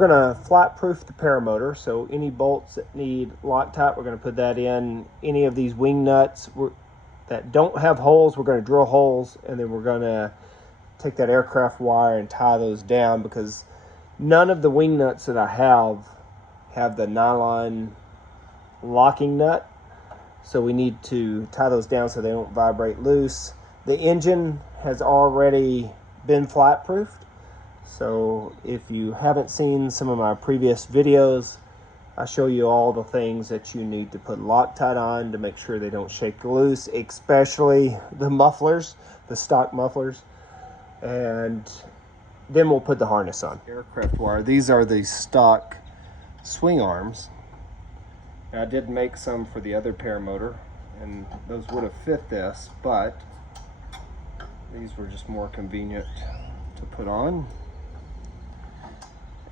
We're going to flat proof the paramotor, so any bolts that need Loctite, we're going to put that in. Any of these wing nuts that don't have holes, we're going to drill holes, and then we're going to take that aircraft wire and tie those down, because none of the wing nuts that I have the nylon locking nut. So we need to tie those down so they don't vibrate loose. The engine has already been flat proofed. So if you haven't seen some of my previous videos, I show you all the things that you need to put Loctite on to make sure they don't shake loose, especially the mufflers, the stock mufflers. And then we'll put the harness on. Aircraft wire. These are the stock swing arms. Now, I did make some for the other paramotor, and those would have fit this, but these were just more convenient to put on.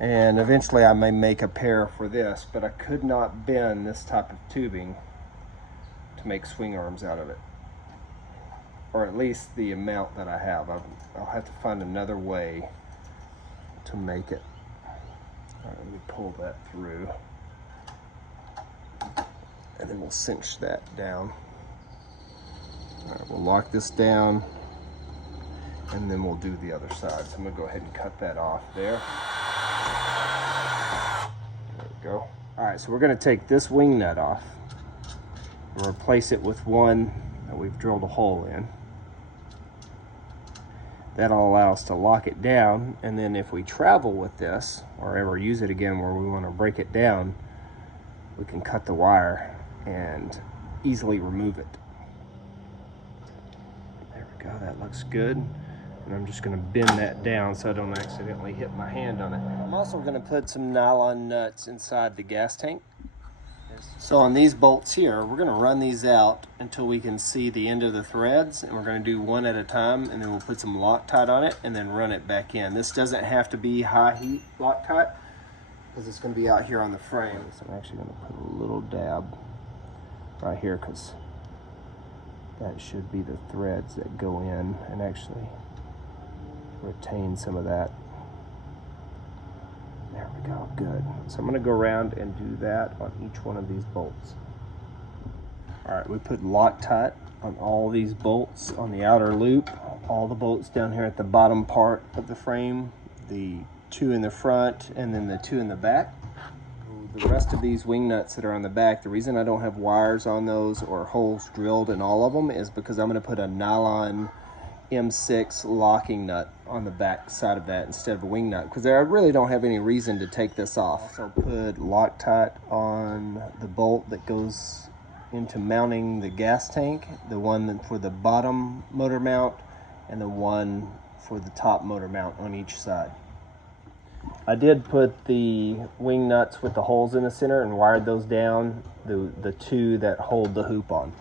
And eventually I may make a pair for this, but I could not bend this type of tubing to make swing arms out of it, or at least the amount that I have. I'll have to find another way to make it. All right, let me pull that through, and then we'll cinch that down. All right, we'll lock this down, and then we'll do the other side. So I'm gonna go ahead and cut that off there. There we go. All right, so we're gonna take this wing nut off and replace it with one that we've drilled a hole in. That'll allow us to lock it down, and then if we travel with this or ever use it again where we want to break it down, we can cut the wire and easily remove it. There we go, that looks good. And I'm just going to bend that down so I don't accidentally hit my hand on it. I'm also going to put some nylon nuts inside the gas tank. So on these bolts here, we're going to run these out until we can see the end of the threads, and we're going to do one at a time, and then we'll put some Loctite on it and then run it back in. This doesn't have to be high heat Loctite because it's going to be out here on the frame. So I'm actually going to put a little dab right here because that should be the threads that go in and actually retain some of that. There we go, good. So I'm gonna go around and do that on each one of these bolts. All right, we put Loctite on all these bolts on the outer loop, all the bolts down here at the bottom part of the frame, the two in the front, and then the two in the back. The rest of these wing nuts that are on the back, the reason I don't have wires on those or holes drilled in all of them is because I'm gonna put a nylon M6 locking nut on the back side of that instead of a wing nut, because I really don't have any reason to take this off. So I'll put Loctite on the bolt that goes into mounting the gas tank, the one for the bottom motor mount, and the one for the top motor mount on each side. I did put the wing nuts with the holes in the center and wired those down, the two that hold the hoop on.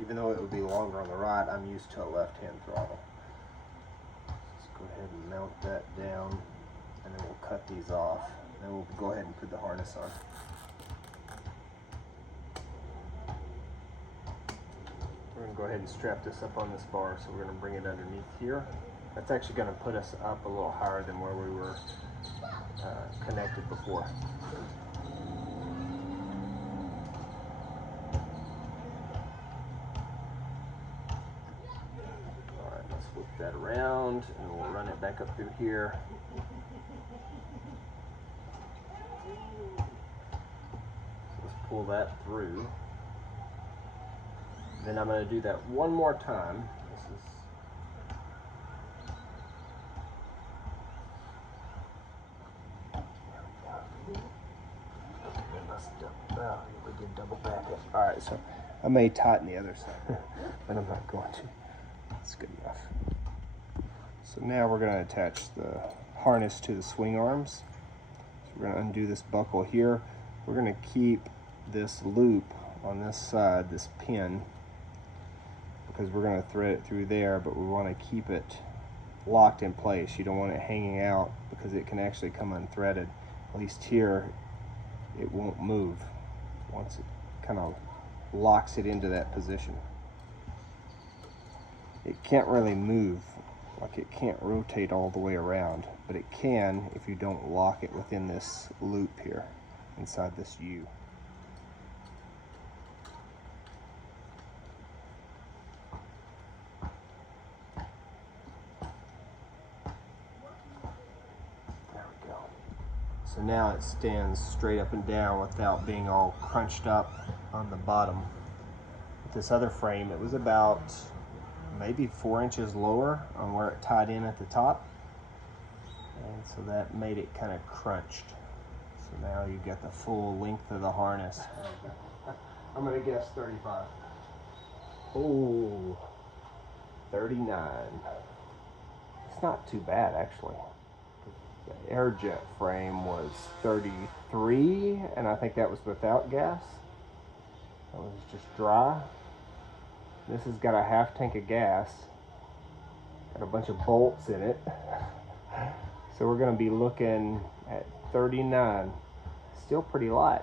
Even though it would be longer on the right, I'm used to a left-hand throttle. Let's go ahead and mount that down, and then we'll cut these off. Then we'll go ahead and put the harness on. We're going to go ahead and strap this up on this bar, so we're going to bring it underneath here. That's actually going to put us up a little higher than where we were connected before. Flip that around and we'll run it back up through here. So let's pull that through. Then I'm going to do that one more time. This is we did double back it. All right, so I may tighten the other side, but I'm not going to. That's good enough. So now we're going to attach the harness to the swing arms. So we're going to undo this buckle here. We're going to keep this loop on this side, this pin, because we're going to thread it through there, but we want to keep it locked in place. You don't want it hanging out because it can actually come unthreaded. At least here, it won't move once it kind of locks it into that position. It can't really move Like it can't rotate all the way around, but it can if you don't lock it within this loop here, inside this U. There we go. So now it stands straight up and down without being all crunched up on the bottom. With this other frame, it was about maybe 4 inches lower on where it tied in at the top. And so that made it kind of crunched. So now you get the full length of the harness. I'm gonna guess 35. Oh, 39. It's not too bad actually. The Airjet frame was 33, and I think that was without gas. That was just dry. This has got a half tank of gas. Got a bunch of bolts in it. So we're gonna be looking at 39. Still pretty light.